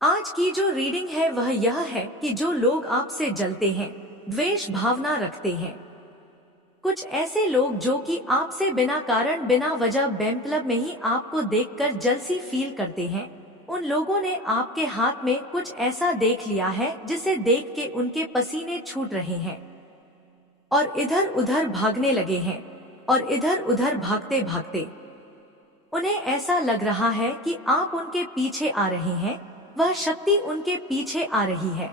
आज की जो रीडिंग है वह यह है कि जो लोग आपसे जलते हैं, द्वेष भावना रखते हैं, कुछ ऐसे लोग जो कि आपसे बिना कारण बिना वजह बेमतलब में ही आपको देखकर जलसी फील करते हैं, उन लोगों ने आपके हाथ में कुछ ऐसा देख लिया है जिसे देख के उनके पसीने छूट रहे हैं और इधर उधर भागने लगे हैं। और इधर उधर भागते भागते उन्हें ऐसा लग रहा है कि आप उनके पीछे आ रहे हैं, वह शक्ति उनके पीछे आ रही है,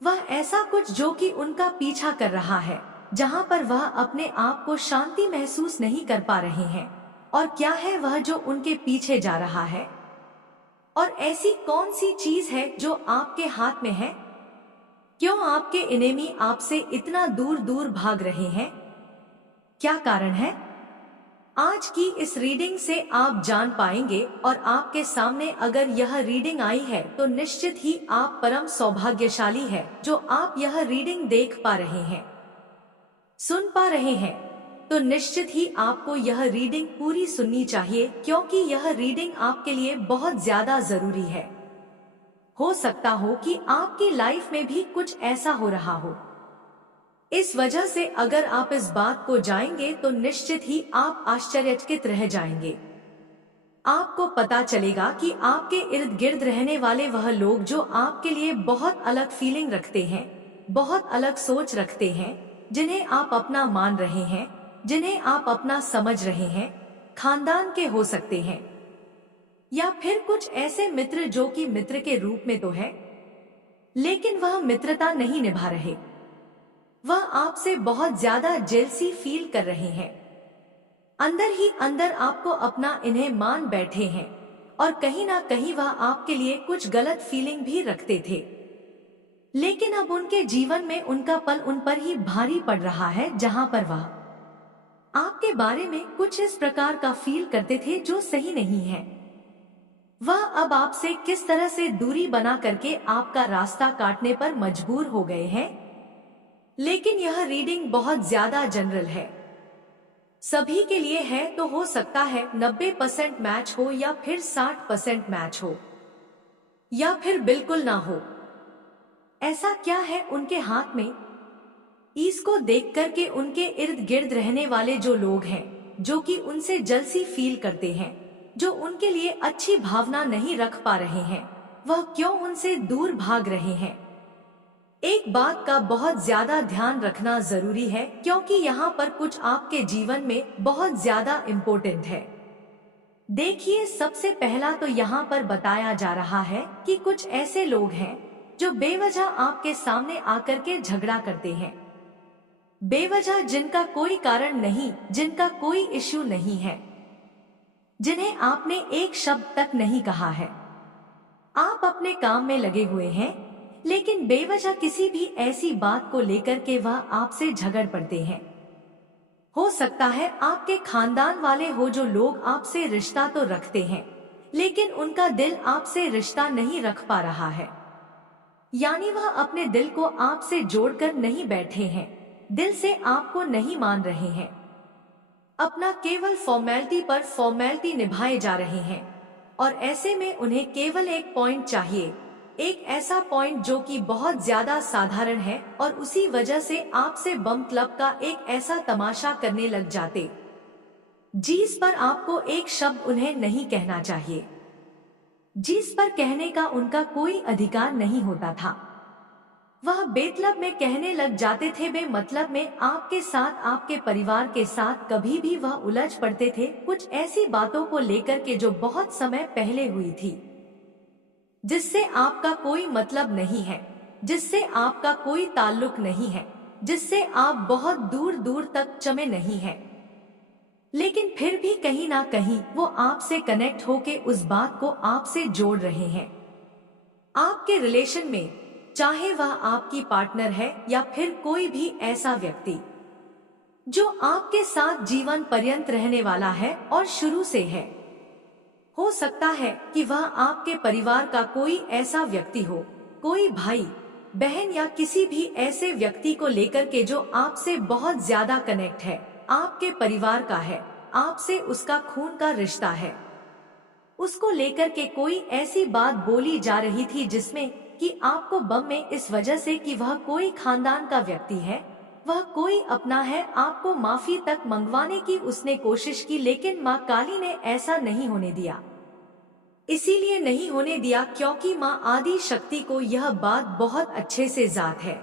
वह ऐसा कुछ जो कि उनका पीछा कर रहा है, जहां पर वह अपने आप को शांति महसूस नहीं कर पा रहे हैं। और क्या है वह जो उनके पीछे जा रहा है, और ऐसी कौन सी चीज है जो आपके हाथ में है? क्यों आपके एनिमी आपसे इतना दूर दूर भाग रहे हैं? क्या कारण है? आज की इस रीडिंग से आप जान पाएंगे। और आपके सामने अगर यह रीडिंग आई है तो निश्चित ही आप परम सौभाग्यशाली है जो आप यह रीडिंग देख पा रहे हैं, सुन पा रहे हैं। तो निश्चित ही आपको यह रीडिंग पूरी सुननी चाहिए, क्योंकि यह रीडिंग आपके लिए बहुत ज्यादा जरूरी है। हो सकता हो कि आपकी लाइफ में भी कुछ ऐसा हो रहा हो। इस वजह से अगर आप इस बात को जानेंगे तो निश्चित ही आप आश्चर्यचकित रह जाएंगे। आपको पता चलेगा कि आपके इर्द गिर्द रहने वाले वह लोग जो आपके लिए बहुत अलग फीलिंग रखते हैं, बहुत अलग सोच रखते हैं, जिन्हें आप अपना मान रहे हैं, जिन्हें आप अपना समझ रहे हैं, खानदान के हो सकते हैं, या फिर कुछ ऐसे मित्र जो कि मित्र के रूप में तो है, लेकिन वह मित्रता नहीं निभा रहे, वह आपसे बहुत ज्यादा जेलसी फील कर रहे हैं, अंदर ही अंदर आपको अपना इन्हें मान बैठे हैं, और कहीं ना कहीं वह आपके लिए कुछ गलत फीलिंग भी रखते थे। लेकिन अब उनके जीवन में उनका पल उन पर ही भारी पड़ रहा है, जहां पर वह आपके बारे में कुछ इस प्रकार का फील करते थे जो सही नहीं है। वह अब आपसे किस तरह से दूरी बना करके आपका रास्ता काटने पर मजबूर हो गए हैं। लेकिन यह रीडिंग बहुत ज्यादा जनरल है, सभी के लिए है। तो हो सकता है 90% मैच हो, या फिर 60% मैच हो, या फिर बिल्कुल ना हो। ऐसा क्या है उनके हाथ में? इसको देख करके उनके इर्द गिर्द रहने वाले जो लोग हैं, जो कि उनसे जलसी फील करते हैं, जो उनके लिए अच्छी भावना नहीं रख पा रहे हैं, वह क्यों उनसे दूर भाग रहे हैं? एक बात का बहुत ज्यादा ध्यान रखना जरूरी है, क्योंकि यहाँ पर कुछ आपके जीवन में बहुत ज्यादा इम्पोर्टेंट है। देखिए, सबसे पहला तो यहाँ पर बताया जा रहा है कि कुछ ऐसे लोग हैं जो बेवजह आपके सामने आकर के झगड़ा करते हैं, बेवजह, जिनका कोई कारण नहीं, जिनका कोई इश्यू नहीं है, जिन्हें आपने एक शब्द तक नहीं कहा है। आप अपने काम में लगे हुए हैं, लेकिन बेवजह किसी भी ऐसी बात को लेकर के वह आपसे झगड़ पड़ते हैं। हो सकता है आपके खानदान वाले हो, जो लोग आपसे रिश्ता तो रखते हैं, लेकिन उनका दिल आपसे रिश्ता नहीं रख पा रहा है, यानी वह अपने दिल को आपसे जोड़कर नहीं बैठे हैं, दिल से आपको नहीं मान रहे हैं, अपना केवल फॉर्मेलिटी पर फॉर्मेलिटी निभाए जा रहे हैं। और ऐसे में उन्हें केवल एक पॉइंट चाहिए, एक ऐसा पॉइंट जो कि बहुत ज्यादा साधारण है, और उसी वजह से आपसे बम क्लब का एक ऐसा तमाशा करने लग जाते, जिस पर आपको एक शब्द उन्हें नहीं कहना चाहिए, जिस पर कहने का उनका कोई अधिकार नहीं होता था। वह बेतलब में कहने लग जाते थे, बेमतलब में आपके साथ, आपके परिवार के साथ कभी भी वह उलझ पड़ते थे कुछ ऐसी बातों को लेकर के जो बहुत समय पहले हुई थी, जिससे आपका कोई मतलब नहीं है, जिससे आपका कोई ताल्लुक नहीं है, जिससे आप बहुत दूर दूर तक जमे नहीं हैं। लेकिन फिर भी कहीं ना कहीं वो आपसे कनेक्ट होके उस बात को आपसे जोड़ रहे हैं। आपके रिलेशन में, चाहे वह आपकी पार्टनर है या फिर कोई भी ऐसा व्यक्ति जो आपके साथ जीवन पर्यंत रहने वाला है और शुरू से है। हो सकता है कि वह आपके परिवार का कोई ऐसा व्यक्ति हो, कोई भाई बहन या किसी भी ऐसे व्यक्ति को लेकर के जो आपसे बहुत ज्यादा कनेक्ट है, आपके परिवार का है, आपसे उसका खून का रिश्ता है। उसको लेकर के कोई ऐसी बात बोली जा रही थी जिसमें कि आपको बम में इस वजह से कि वह कोई खानदान का व्यक्ति है, वह कोई अपना है, आपको माफी तक मंगवाने की उसने कोशिश की, लेकिन माँ काली ने ऐसा नहीं होने दिया। इसीलिए नहीं होने दिया क्योंकि माँ आदि शक्ति को यह बात बहुत अच्छे से जात है।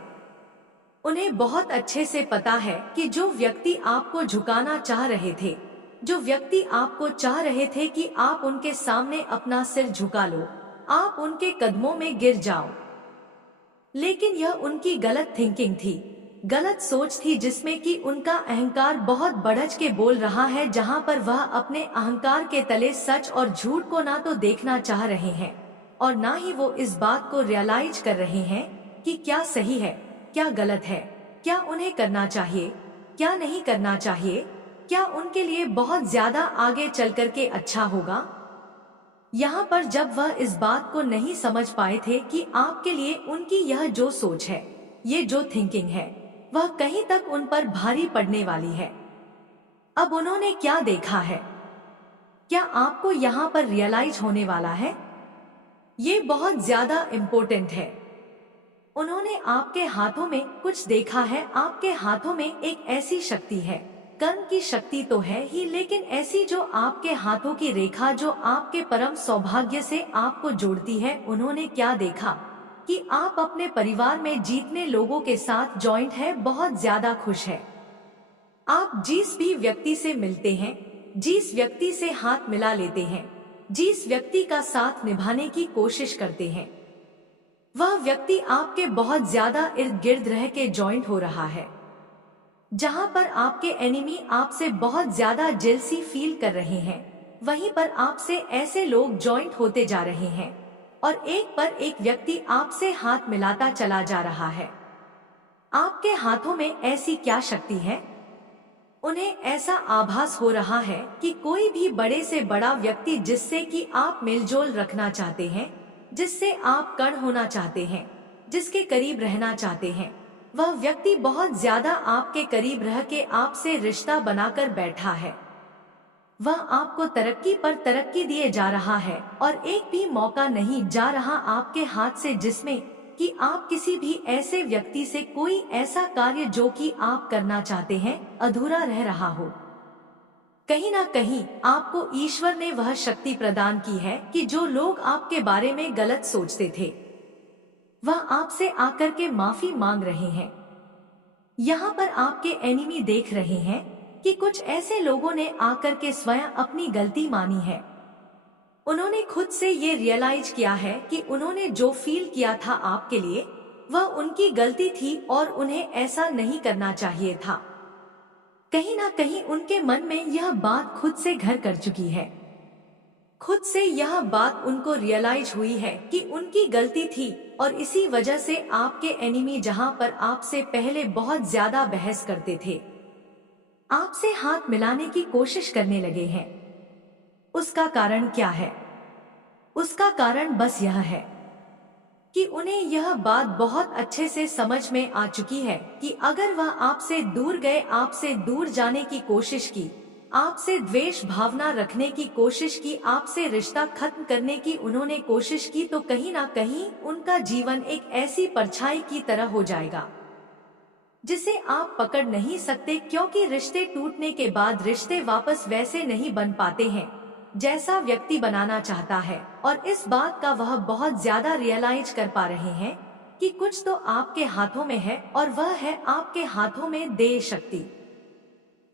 उन्हें बहुत अच्छे से पता है कि जो व्यक्ति आपको झुकाना चाह रहे थे, जो व्यक्ति आपको चाह रहे थे कि आप उनके सामने अपना सिर झुका लो, आप उनके कदमों में गिर जाओ, लेकिन यह उनकी गलत थिंकिंग थी, गलत सोच थी, जिसमें कि उनका अहंकार बहुत बढ़ के बोल रहा है, जहां पर वह अपने अहंकार के तले सच और झूठ को ना तो देखना चाह रहे हैं और ना ही वो इस बात को रियलाइज कर रहे हैं कि क्या सही है, क्या गलत है, क्या उन्हें करना चाहिए, क्या नहीं करना चाहिए, क्या उनके लिए बहुत ज्यादा आगे चल करके अच्छा होगा। यहाँ पर जब वह इस बात को नहीं समझ पाए थे कि आपके लिए उनकी यह जो सोच है, ये जो थिंकिंग है, वह कहीं तक उन पर भारी पड़ने वाली है। अब उन्होंने क्या देखा है, क्या आपको यहाँ पर रियलाइज होने वाला है, ये बहुत ज्यादा इम्पोर्टेंट है। उन्होंने आपके हाथों में कुछ देखा है, आपके हाथों में एक ऐसी शक्ति है, कर्म की शक्ति तो है ही, लेकिन ऐसी जो आपके हाथों की रेखा जो आपके परम सौभाग्य से आपको जोड़ती है। उन्होंने क्या देखा कि आप अपने परिवार में जितने लोगों के साथ जॉइंट है, बहुत ज्यादा खुश है। आप जिस भी व्यक्ति से मिलते हैं, जिस व्यक्ति से हाथ मिला लेते हैं, जिस व्यक्ति का साथ निभाने की कोशिश करते हैं, वह व्यक्ति आपके बहुत ज्यादा इर्द गिर्द रह के जॉइंट हो रहा है। जहां पर आपके एनिमी आपसे बहुत ज्यादा जेलसी फील कर रहे हैं, वहीं पर आपसे ऐसे लोग जॉइंट होते जा रहे हैं और एक पर एक व्यक्ति आपसे हाथ मिलाता चला जा रहा है। आपके हाथों में ऐसी क्या शक्ति है? उन्हें ऐसा आभास हो रहा है कि कोई भी बड़े से बड़ा व्यक्ति जिससे कि आप मिलजोल रखना चाहते हैं, जिससे आप कण होना चाहते हैं, जिसके करीब रहना चाहते हैं, वह व्यक्ति बहुत ज्यादा आपके करीब रह के आपसे रिश्ता बनाकर बैठा है। वह आपको तरक्की पर तरक्की दिए जा रहा है और एक भी मौका नहीं जा रहा आपके हाथ से जिसमें कि आप किसी भी ऐसे व्यक्ति से कोई ऐसा कार्य जो कि आप करना चाहते हैं अधूरा रह रहा हो। कहीं ना कहीं आपको ईश्वर ने वह शक्ति प्रदान की है कि जो लोग आपके बारे में गलत सोचते थे, वह आपसे आकर के माफी मांग रहे हैं। यहाँ पर आपके एनिमी देख रहे हैं कि कुछ ऐसे लोगों ने आकर के स्वयं अपनी गलती मानी है। उन्होंने खुद से ये रियलाइज किया है कि उन्होंने जो फील किया था आपके लिए, वह उनकी गलती थी और उन्हें ऐसा नहीं करना चाहिए था। कहीं ना कहीं उनके मन में यह बात खुद से घर कर चुकी है। खुद से यह बात उनको रियलाइज हुई है कि उनकी गलती थी और इसी वजह से आपके एनिमी जहां पर आपसे पहले बहुत ज्यादा बहस करते थे, आपसे हाथ मिलाने की कोशिश करने लगे हैं। उसका कारण क्या है? उसका कारण बस यह है कि उन्हें यह बात बहुत अच्छे से समझ में आ चुकी है कि अगर वह आपसे दूर गए, आपसे दूर जाने की कोशिश की, आपसे द्वेष भावना रखने की कोशिश की, आपसे रिश्ता खत्म करने की उन्होंने कोशिश की, तो कहीं ना कहीं उनका जीवन एक ऐसी परछाई की तरह हो जाएगा जिसे आप पकड़ नहीं सकते, क्योंकि रिश्ते टूटने के बाद रिश्ते वापस वैसे नहीं बन पाते हैं जैसा व्यक्ति बनाना चाहता है। और इस बात का वह बहुत ज्यादा रियलाइज कर पा रहे हैं कि कुछ तो आपके हाथों में है और वह है आपके हाथों में देह शक्ति,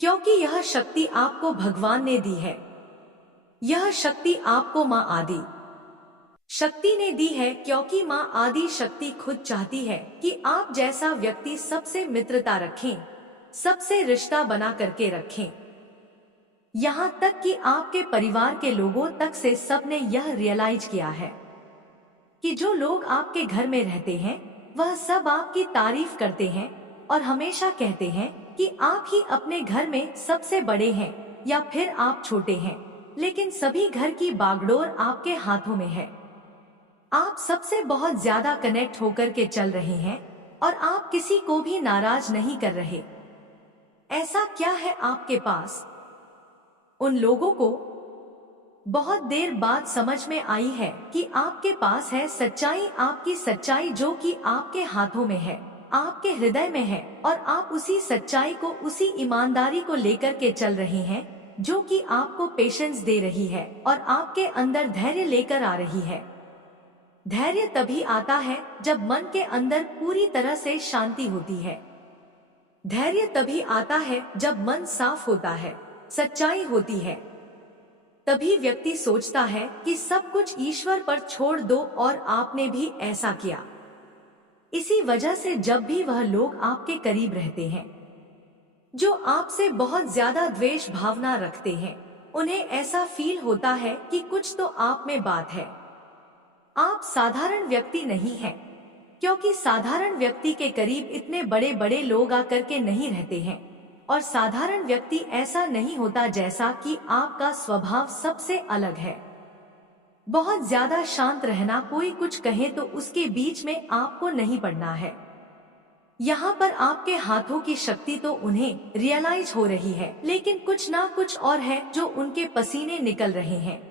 क्योंकि यह शक्ति आपको भगवान ने दी है। यह शक्ति आपको माँ आदि शक्ति ने दी है, क्योंकि माँ आदि शक्ति खुद चाहती है कि आप जैसा व्यक्ति सबसे मित्रता रखें, सबसे रिश्ता बना करके रखें। यहाँ तक कि आपके परिवार के लोगों तक से सबने यह रियलाइज किया है कि जो लोग आपके घर में रहते हैं वह सब आपकी तारीफ करते हैं और हमेशा कहते हैं कि आप ही अपने घर में सबसे बड़े हैं या फिर आप छोटे हैं, लेकिन सभी घर की बागडोर आपके हाथों में है। आप सबसे बहुत ज्यादा कनेक्ट होकर के चल रहे हैं और आप किसी को भी नाराज नहीं कर रहे। ऐसा क्या है आपके पास? उन लोगों को बहुत देर बाद समझ में आई है कि आपके पास है सच्चाई, आपकी सच्चाई जो कि आपके हाथों में है, आपके हृदय में है, और आप उसी सच्चाई को, उसी ईमानदारी को लेकर के चल रहे हैं जो कि आपको पेशेंस दे रही है और आपके अंदर धैर्य लेकर आ रही है। धैर्य तभी आता है जब मन के अंदर पूरी तरह से शांति होती है। धैर्य तभी आता है जब मन साफ होता है, सच्चाई होती है। तभी व्यक्ति सोचता है कि सब कुछ ईश्वर पर छोड़ दो, और आपने भी ऐसा किया। इसी वजह से जब भी वह लोग आपके करीब रहते हैं जो आपसे बहुत ज्यादा द्वेष भावना रखते हैं, उन्हें ऐसा फील होता है कि कुछ तो आप में बात है। आप साधारण व्यक्ति नहीं हैं, क्योंकि साधारण व्यक्ति के करीब इतने बड़े बड़े लोग आकर के नहीं रहते हैं, और साधारण व्यक्ति ऐसा नहीं होता जैसा कि आपका स्वभाव सबसे अलग है। बहुत ज्यादा शांत रहना, कोई कुछ कहे तो उसके बीच में आपको नहीं पड़ना है। यहाँ पर आपके हाथों की शक्ति तो उन्हें रियलाइज हो रही है, लेकिन कुछ ना कुछ और है जो उनके पसीने निकल रहे हैं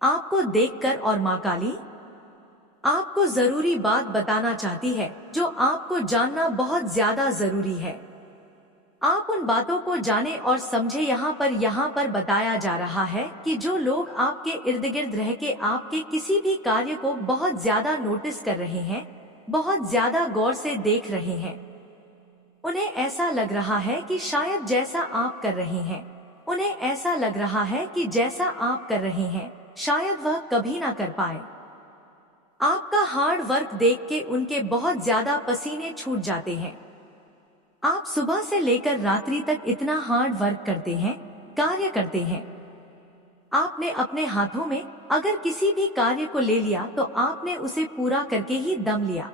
आपको देखकर। और माँ काली आपको जरूरी बात बताना चाहती है जो आपको जानना बहुत ज्यादा जरूरी है। आप उन बातों को जाने और समझे। यहाँ पर बताया जा रहा है कि जो लोग आपके इर्द गिर्द रह के आपके किसी भी कार्य को बहुत ज्यादा नोटिस कर रहे हैं, बहुत ज्यादा गौर से देख रहे हैं, उन्हें ऐसा लग रहा है कि शायद जैसा आप कर रहे हैं, उन्हें ऐसा लग रहा है कि जैसा आप कर रहे हैं शायद वह कभी ना कर पाए। आपका हार्ड वर्क देख के उनके बहुत ज्यादा पसीने छूट जाते हैं। आप सुबह से लेकर रात्रि तक इतना हार्ड वर्क करते हैं, कार्य करते हैं। आपने अपने हाथों में अगर किसी भी कार्य को ले लिया तो आपने उसे पूरा करके ही दम लिया।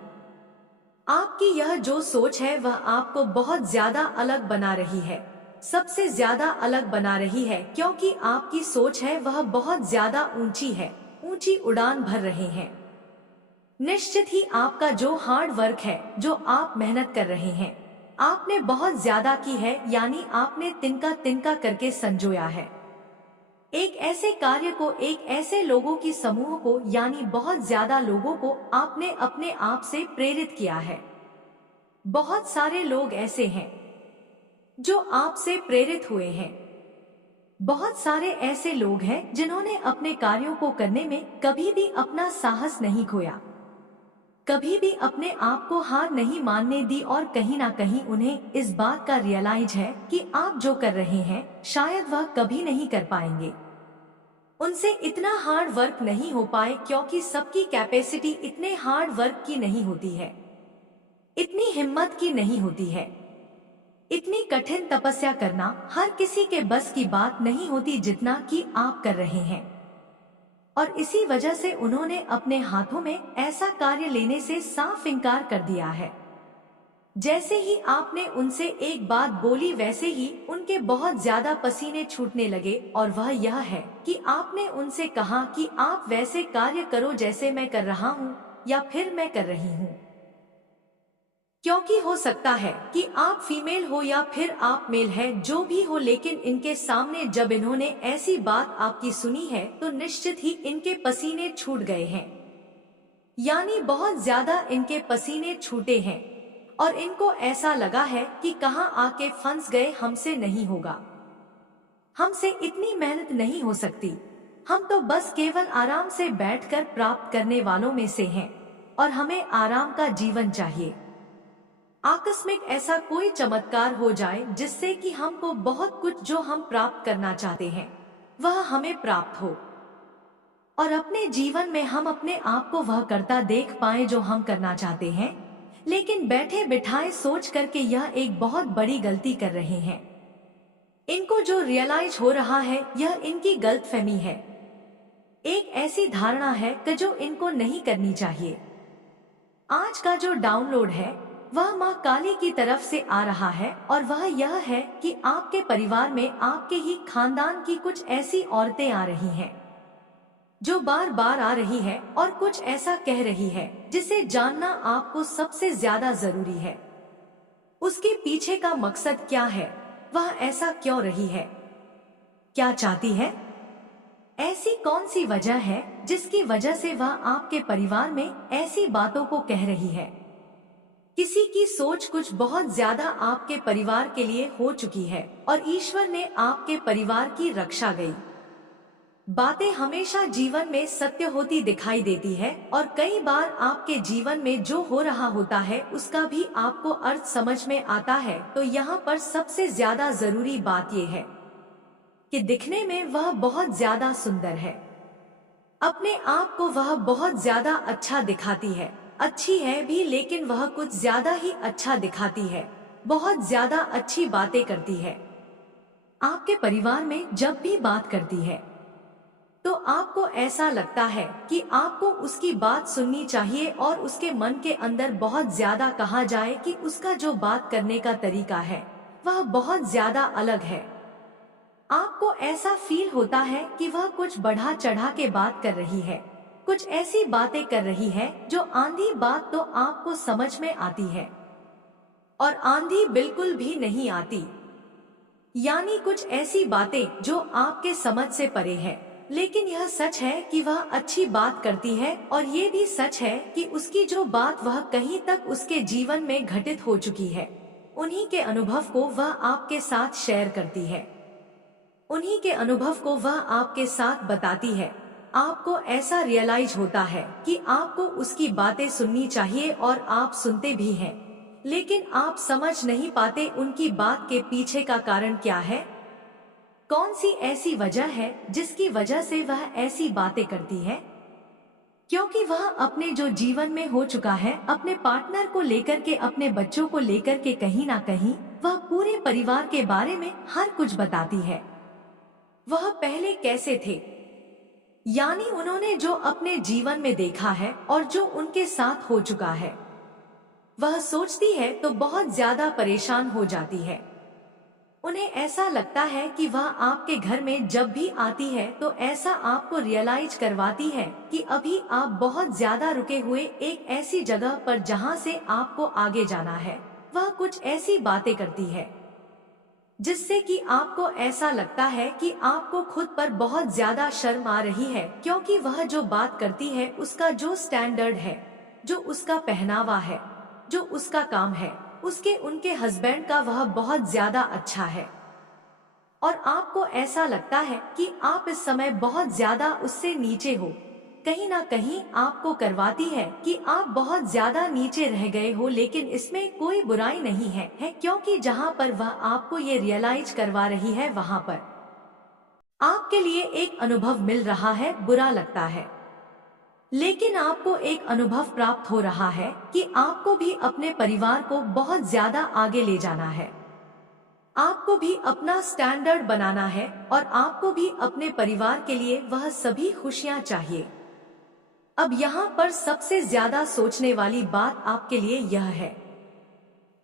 आपकी यह जो सोच है वह आपको बहुत ज्यादा अलग बना रही है, सबसे ज्यादा अलग बना रही है, क्योंकि आपकी सोच है वह बहुत ज्यादा ऊंची है, ऊंची उड़ान भर रहे हैं। निश्चित ही आपका जो हार्ड वर्क है, जो आप मेहनत कर रहे हैं, आपने बहुत ज्यादा की है, यानी आपने तिनका तिनका करके संजोया है। एक ऐसे कार्य को, एक ऐसे लोगों की समूह को, यानी बहुत ज्यादा लोगों को आपने अपने आप से प्रेरित किया है। बहुत सारे लोग ऐसे हैं जो आपसे प्रेरित हुए हैं। बहुत सारे ऐसे लोग हैं जिन्होंने अपने कार्यों को करने में कभी भी अपना साहस नहीं खोया, कभी भी अपने आप को हार नहीं मानने दी, और कहीं ना कहीं उन्हें इस बात का रियलाइज है कि आप जो कर रहे हैं शायद वह कभी नहीं कर पाएंगे। उनसे इतना हार्ड वर्क नहीं हो पाए, क्योंकि सबकी कैपेसिटी इतने हार्ड वर्क की नहीं होती है, इतनी हिम्मत की नहीं होती है। इतनी कठिन तपस्या करना हर किसी के बस की बात नहीं होती जितना कि आप कर रहे हैं। और इसी वजह से उन्होंने अपने हाथों में ऐसा कार्य लेने से साफ इनकार कर दिया है। जैसे ही आपने उनसे एक बात बोली वैसे ही उनके बहुत ज्यादा पसीने छूटने लगे, और वह यह है कि आपने उनसे कहा कि आप वैसे कार्य करो जैसे मैं कर रहा हूँ या फिर मैं कर रही हूँ। क्योंकि हो सकता है कि आप फीमेल हो या फिर आप मेल है, जो भी हो, लेकिन इनके सामने जब इन्होंने ऐसी बात आपकी सुनी है तो निश्चित ही इनके पसीने छूट गए हैं, यानी बहुत ज्यादा इनके पसीने छूटे हैं, और इनको ऐसा लगा है कि कहाँ आके फंस गए, हमसे नहीं होगा, हमसे इतनी मेहनत नहीं हो सकती, हम तो बस केवल आराम से बैठकर प्राप्त करने वालों में से हैं, और हमें आराम का जीवन चाहिए। आकस्मिक ऐसा कोई चमत्कार हो जाए जिससे कि हमको बहुत कुछ जो हम प्राप्त करना चाहते हैं वह हमें प्राप्त हो, और अपने जीवन में हम अपने आप को वह करता देख पाए जो हम करना चाहते हैं, लेकिन बैठे बिठाए सोच करके यह एक बहुत बड़ी गलती कर रहे हैं। इनको जो रियलाइज हो रहा है यह इनकी गलतफहमी है, एक ऐसी धारणा है कि जो इनको नहीं करनी चाहिए। आज का जो डाउनलोड है वह माँ काली की तरफ से आ रहा है, और वह यह है कि आपके परिवार में, आपके ही खानदान की कुछ ऐसी औरतें आ रही हैं जो बार बार आ रही है और कुछ ऐसा कह रही है जिसे जानना आपको सबसे ज्यादा जरूरी है। उसके पीछे का मकसद क्या है, वह ऐसा क्यों रही है, क्या चाहती है, ऐसी कौन सी वजह है जिसकी वजह से वह आपके परिवार में ऐसी बातों को कह रही है? किसी की सोच कुछ बहुत ज्यादा आपके परिवार के लिए हो चुकी है और ईश्वर ने आपके परिवार की रक्षा गई। बातें हमेशा जीवन में सत्य होती दिखाई देती है और कई बार आपके जीवन में जो हो रहा होता है उसका भी आपको अर्थ समझ में आता है। तो यहाँ पर सबसे ज्यादा जरूरी बात यह है कि दिखने में वह बहुत ज्यादा सुंदर है, अपने आप को वह बहुत ज्यादा अच्छा दिखाती है, अच्छी है भी, लेकिन वह कुछ ज्यादा ही अच्छा दिखाती है, बहुत ज्यादा अच्छी बातें करती है। आपके परिवार में जब भी बात करती है तो आपको ऐसा लगता है कि आपको उसकी बात सुननी चाहिए और उसके मन के अंदर बहुत ज्यादा कहा जाए कि उसका जो बात करने का तरीका है वह बहुत ज्यादा अलग है। आपको ऐसा फील होता है कि वह कुछ बढ़ा चढ़ा के बात कर रही है, कुछ ऐसी बातें कर रही है जो आंधी बात तो आपको समझ में आती है और आंधी बिल्कुल भी नहीं आती, यानी कुछ ऐसी बातें जो आपके समझ से परे है। लेकिन यह सच है कि वह अच्छी बात करती है और ये भी सच है कि उसकी जो बात वह कहीं तक उसके जीवन में घटित हो चुकी है, उन्हीं के अनुभव को वह आपके साथ शेयर करती है, उन्हीं के अनुभव को वह आपके साथ बताती है। आपको ऐसा रियलाइज होता है कि आपको उसकी बातें सुननी चाहिए और आप सुनते भी हैं, लेकिन आप समझ नहीं पाते उनकी बात के पीछे का कारण क्या है। कौन सी ऐसी वजह है जिसकी वजह से वह ऐसी बातें करती है? क्योंकि वह अपने जो जीवन में हो चुका है, अपने पार्टनर को लेकर के, अपने बच्चों को लेकर के, कहीं ना कहीं वह पूरे परिवार के बारे में हर कुछ बताती है। वह पहले कैसे थे, यानी उन्होंने जो अपने जीवन में देखा है और जो उनके साथ हो चुका है, वह सोचती है तो बहुत ज्यादा परेशान हो जाती है। उन्हें ऐसा लगता है कि वह आपके घर में जब भी आती है तो ऐसा आपको रियलाइज करवाती है कि अभी आप बहुत ज्यादा रुके हुए एक ऐसी जगह पर जहां से आपको आगे जाना है। वह कुछ ऐसी बातें करती है जिससे कि आपको ऐसा लगता है कि आपको खुद पर बहुत ज्यादा शर्म आ रही है, क्योंकि वह जो बात करती है उसका जो स्टैंडर्ड है, जो उसका पहनावा है, जो उसका काम है, उसके उनके हस्बैंड का, वह बहुत ज्यादा अच्छा है और आपको ऐसा लगता है कि आप इस समय बहुत ज्यादा उससे नीचे हो। कहीं ना कहीं आपको करवाती है कि आप बहुत ज्यादा नीचे रह गए हो, लेकिन इसमें कोई बुराई नहीं है, क्योंकि जहां पर वह आपको ये रियलाइज करवा रही है वहां पर आपके लिए एक अनुभव मिल रहा है, बुरा लगता है, लेकिन आपको एक अनुभव प्राप्त हो रहा है कि आपको भी अपने परिवार को बहुत ज्यादा आगे ले जाना है, आपको भी अपना स्टैंडर्ड बनाना है और आपको भी अपने परिवार के लिए वह सभी खुशियां चाहिए। अब यहाँ पर सबसे ज्यादा सोचने वाली बात आपके लिए यह है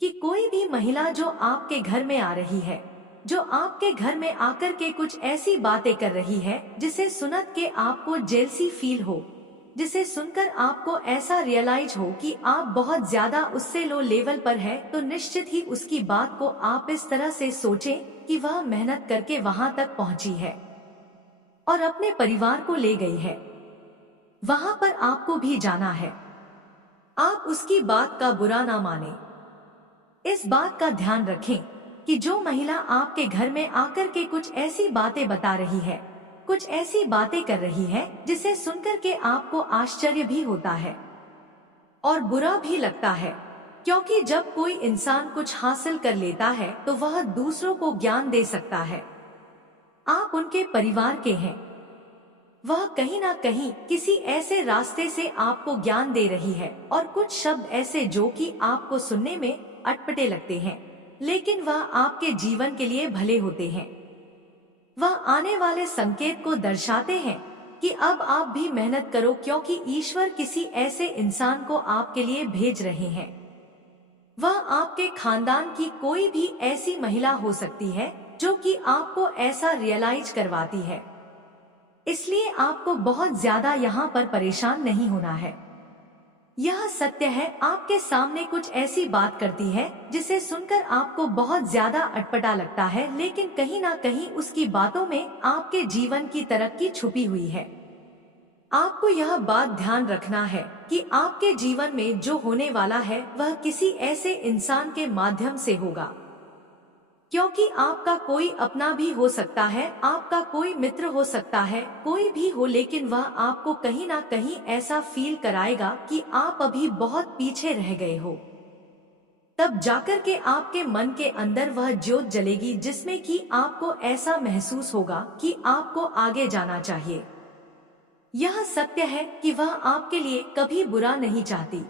कि कोई भी महिला जो आपके घर में आ रही है, जो आपके घर में आकर के कुछ ऐसी बातें कर रही है जिसे सुन के आपको जेलसी फील हो, जिसे सुनकर आपको ऐसा रियलाइज हो कि आप बहुत ज्यादा उससे लो लेवल पर है, तो निश्चित ही उसकी बात को आप इस तरह से सोचें कि वह मेहनत करके वहां तक पहुंची है और अपने परिवार को ले गई है, वहां पर आपको भी जाना है। आप उसकी बात का बुरा ना माने। इस बात का ध्यान रखें कि जो महिला आपके घर में आकर के कुछ ऐसी बातें बता रही है, कुछ ऐसी बातें कर रही है जिसे सुनकर के आपको आश्चर्य भी होता है और बुरा भी लगता है, क्योंकि जब कोई इंसान कुछ हासिल कर लेता है तो वह दूसरों को ज्ञान दे सकता है। आप उनके परिवार के हैं, वह कहीं ना कहीं किसी ऐसे रास्ते से आपको ज्ञान दे रही है और कुछ शब्द ऐसे जो कि आपको सुनने में अटपटे लगते हैं, लेकिन वह आपके जीवन के लिए भले होते हैं। वह आने वाले संकेत को दर्शाते हैं कि अब आप भी मेहनत करो, क्योंकि ईश्वर किसी ऐसे इंसान को आपके लिए भेज रहे हैं। वह आपके खानदान की कोई भी ऐसी महिला हो सकती है जो कि आपको ऐसा रियलाइज करवाती है, इसलिए आपको बहुत ज्यादा यहाँ पर परेशान नहीं होना है। यह सत्य है, आपके सामने कुछ ऐसी बात करती है जिसे सुनकर आपको बहुत ज्यादा अटपटा लगता है, लेकिन कहीं ना कहीं उसकी बातों में आपके जीवन की तरक्की छुपी हुई है। आपको यह बात ध्यान रखना है कि आपके जीवन में जो होने वाला है वह किसी ऐसे इंसान के माध्यम से होगा, क्योंकि आपका कोई अपना भी हो सकता है, आपका कोई मित्र हो सकता है, कोई भी हो, लेकिन वह आपको कहीं ना कहीं ऐसा फील कराएगा कि आप अभी बहुत पीछे रह गए हो। तब जाकर के आपके मन के अंदर वह ज्योत जलेगी जिसमें कि आपको ऐसा महसूस होगा कि आपको आगे जाना चाहिए। यह सत्य है कि वह आपके लिए कभी बुरा नहीं चाहती।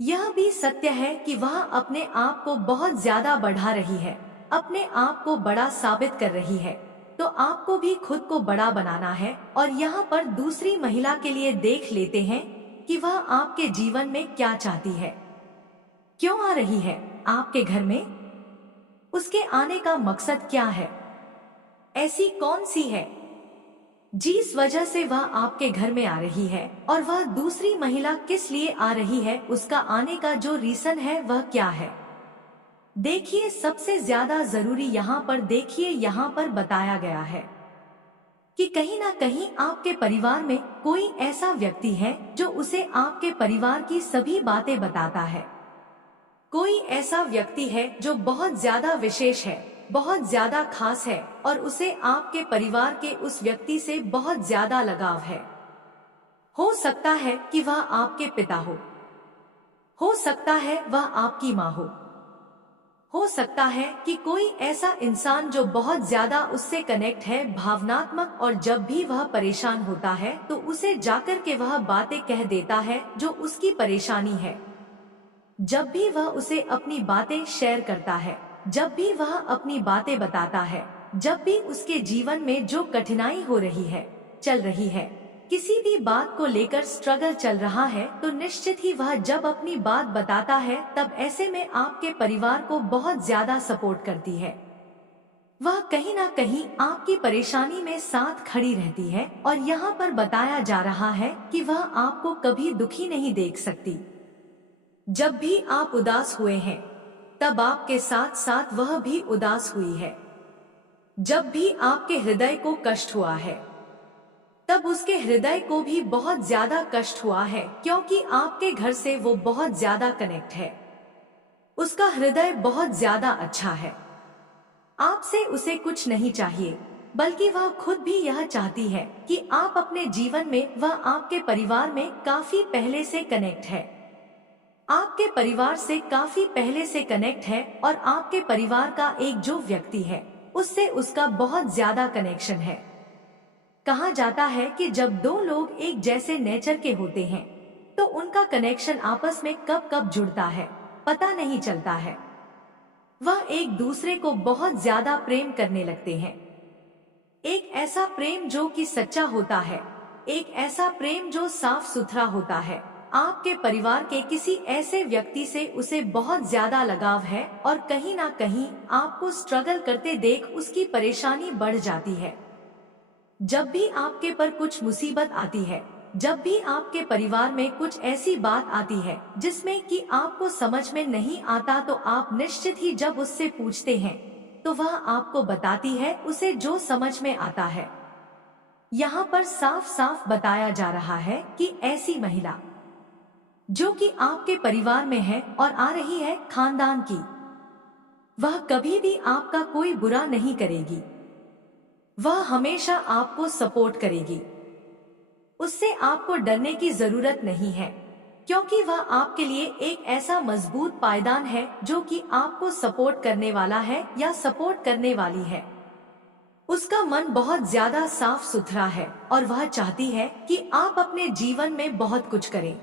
यह भी सत्य है कि वह अपने आप को बहुत ज्यादा बढ़ा रही है, अपने आप को बड़ा साबित कर रही है। तो आपको भी खुद को बड़ा बनाना है। और यहाँ पर दूसरी महिला के लिए देख लेते हैं कि वह आपके जीवन में क्या चाहती है, क्यों आ रही है आपके घर में, उसके आने का मकसद क्या है, ऐसी कौन सी है जिस वजह से वह आपके घर में आ रही है, और वह दूसरी महिला किस लिए आ रही है, उसका आने का जो रीजन है वह क्या है। देखिए, सबसे ज्यादा जरूरी यहाँ पर देखिए, यहाँ पर बताया गया है कि कहीं ना कहीं आपके परिवार में कोई ऐसा व्यक्ति है जो उसे आपके परिवार की सभी बातें बताता है। कोई ऐसा व्यक्ति है जो बहुत ज्यादा विशेष है, बहुत ज्यादा खास है, और उसे आपके परिवार के उस व्यक्ति से बहुत ज्यादा लगाव है। हो सकता है कि वह आपके पिता हो सकता है वह आपकी माँ हो सकता है कि कोई ऐसा इंसान जो बहुत ज्यादा उससे कनेक्ट है, भावनात्मक, और जब भी वह परेशान होता है तो उसे जाकर के वह बातें कह देता है जो उसकी परेशानी है। जब भी वह उसे अपनी बातें शेयर करता है, जब भी वह अपनी बातें बताता है, जब भी उसके जीवन में जो कठिनाई हो रही है, चल रही है, किसी भी बात को लेकर स्ट्रगल चल रहा है, तो निश्चित ही वह जब अपनी बात बताता है तब ऐसे में आपके परिवार को बहुत ज्यादा सपोर्ट करती है। वह कहीं ना कहीं आपकी परेशानी में साथ खड़ी रहती है, और यहाँ पर बताया जा रहा है कि वह आपको कभी दुखी नहीं देख सकती। जब भी आप उदास हुए हैं तब आपके साथ साथ वह भी उदास हुई है। जब भी आपके हृदय को कष्ट हुआ है तब उसके हृदय को भी बहुत ज्यादा कष्ट हुआ है, क्योंकि आपके घर से वो बहुत ज्यादा कनेक्ट है। उसका हृदय बहुत ज्यादा अच्छा है। आपसे उसे कुछ नहीं चाहिए, बल्कि वह खुद भी यह चाहती है कि आप अपने जीवन में, वह आपके परिवार में काफी पहले से कनेक्ट है, आपके परिवार से काफी पहले से कनेक्ट है, और आपके परिवार का एक जो व्यक्ति है उससे उसका बहुत ज्यादा कनेक्शन है। कहा जाता है कि जब दो लोग एक जैसे नेचर के होते हैं तो उनका कनेक्शन आपस में कब कब जुड़ता है पता नहीं चलता है। वह एक दूसरे को बहुत ज्यादा प्रेम करने लगते हैं। एक ऐसा प्रेम जो कि सच्चा होता है, एक ऐसा प्रेम जो साफ सुथरा होता है। आपके परिवार के किसी ऐसे व्यक्ति से उसे बहुत ज्यादा लगाव है, और कहीं ना कहीं आपको स्ट्रगल करते देख उसकी परेशानी बढ़ जाती है। जब भी आपके पर कुछ मुसीबत आती है, जब भी आपके परिवार में कुछ ऐसी बात आती है जिसमें कि आपको समझ में नहीं आता, तो आप निश्चित ही जब उससे पूछते हैं तो वह आपको बताती है उसे जो समझ में आता है। यहाँ पर साफ साफ बताया जा रहा है कि ऐसी महिला जो कि आपके परिवार में है और आ रही है खानदान की, वह कभी भी आपका कोई बुरा नहीं करेगी। वह हमेशा आपको सपोर्ट करेगी। उससे आपको डरने की जरूरत नहीं है, क्योंकि वह आपके लिए एक ऐसा मजबूत पायदान है जो कि आपको सपोर्ट करने वाला है या सपोर्ट करने वाली है। उसका मन बहुत ज्यादा साफ सुथरा है, और वह चाहती है कि आप अपने जीवन में बहुत कुछ करें।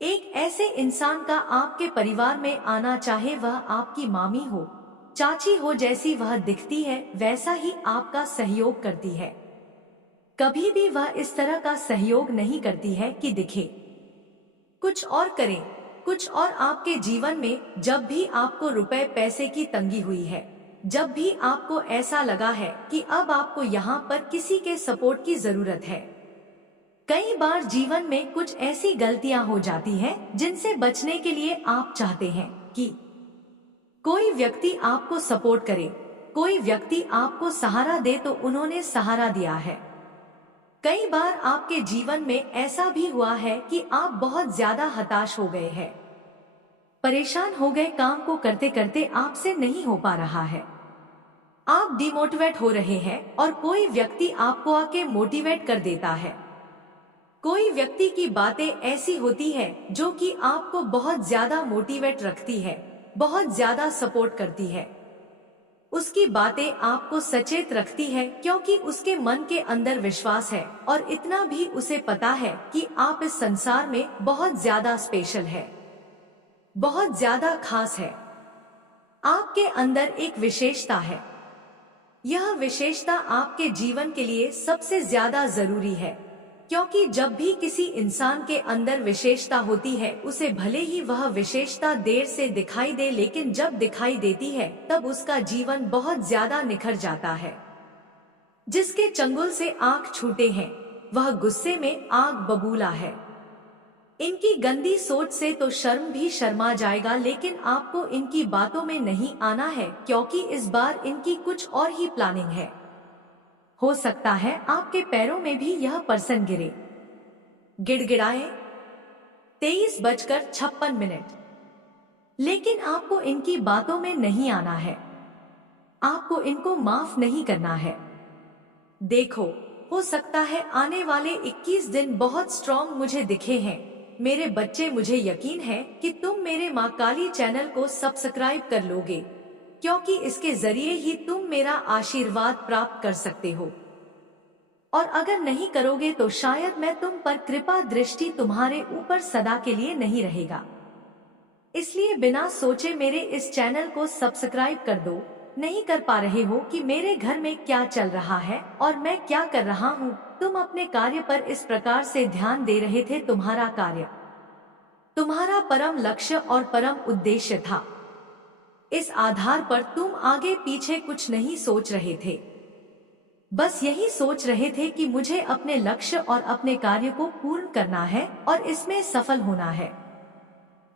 एक ऐसे इंसान का आपके परिवार में आना, चाहे वह आपकी मामी हो, चाची हो, जैसी वह दिखती है वैसा ही आपका सहयोग करती है। कभी भी वह इस तरह का सहयोग नहीं करती है कि दिखे कुछ और करें कुछ और। आपके जीवन में जब भी आपको रुपए पैसे की तंगी हुई है, जब भी आपको ऐसा लगा है कि अब आपको यहाँ पर किसी के सपोर्ट की जरूरत है, कई बार जीवन में कुछ ऐसी गलतियां हो जाती हैं जिनसे बचने के लिए आप चाहते हैं कि कोई व्यक्ति आपको सपोर्ट करे, कोई व्यक्ति आपको सहारा दे, तो उन्होंने सहारा दिया है। कई बार आपके जीवन में ऐसा भी हुआ है कि आप बहुत ज्यादा हताश हो गए हैं, परेशान हो गए, काम को करते करते आपसे नहीं हो पा रहा है, आप डिमोटिवेट हो रहे हैं और कोई व्यक्ति आपको आके मोटिवेट कर देता है। कोई व्यक्ति की बातें ऐसी होती है जो कि आपको बहुत ज्यादा मोटिवेट रखती है, बहुत ज्यादा सपोर्ट करती है। उसकी बातें आपको सचेत रखती है क्योंकि उसके मन के अंदर विश्वास है और इतना भी उसे पता है कि आप इस संसार में बहुत ज्यादा स्पेशल है, बहुत ज्यादा खास है। आपके अंदर एक विशेषता है। यह विशेषता आपके जीवन के लिए सबसे ज्यादा जरूरी है, क्योंकि जब भी किसी इंसान के अंदर विशेषता होती है, उसे भले ही वह विशेषता देर से दिखाई दे, लेकिन जब दिखाई देती है तब उसका जीवन बहुत ज्यादा निखर जाता है। जिसके चंगुल से आंख छूटे हैं वह गुस्से में आग बबूला है। इनकी गंदी सोच से तो शर्म भी शर्मा जाएगा, लेकिन आपको इनकी बातों में नहीं आना है, क्योंकि इस बार इनकी कुछ और ही प्लानिंग है। हो सकता है आपके पैरों में भी यह पर्सन गिरे, गिड़गिड़ाए। 23:56, लेकिन आपको इनकी बातों में नहीं आना है, आपको इनको माफ नहीं करना है। देखो, हो सकता है आने वाले 21 दिन बहुत स्ट्रॉन्ग मुझे दिखे हैं मेरे बच्चे। मुझे यकीन है कि तुम मेरे माँ काली चैनल को सब्सक्राइब कर लोगे, क्योंकि इसके जरिए ही तुम मेरा आशीर्वाद प्राप्त कर सकते हो। और अगर नहीं करोगे तो शायद मैं तुम पर कृपा दृष्टि तुम्हारे ऊपर सदा के लिए नहीं रहेगा। इसलिए बिना सोचे मेरे इस चैनल को सब्सक्राइब कर दो। नहीं कर पा रहे हो कि मेरे घर में क्या चल रहा है और मैं क्या कर रहा हूँ। तुम अपने कार्य पर इस प्रकार से ध्यान दे रहे थे, तुम्हारा कार्य, तुम्हारा परम लक्ष्य और परम उद्देश्य था। इस आधार पर तुम आगे पीछे कुछ नहीं सोच रहे थे, बस यही सोच रहे थे कि मुझे अपने लक्ष्य और अपने कार्य को पूर्ण करना है और इसमें सफल होना है।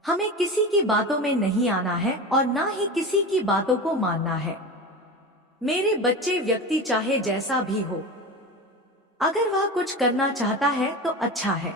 हमें किसी की बातों में नहीं आना है और ना ही किसी की बातों को मानना है। मेरे बच्चे, व्यक्ति चाहे जैसा भी हो, अगर वह कुछ करना चाहता है तो अच्छा है।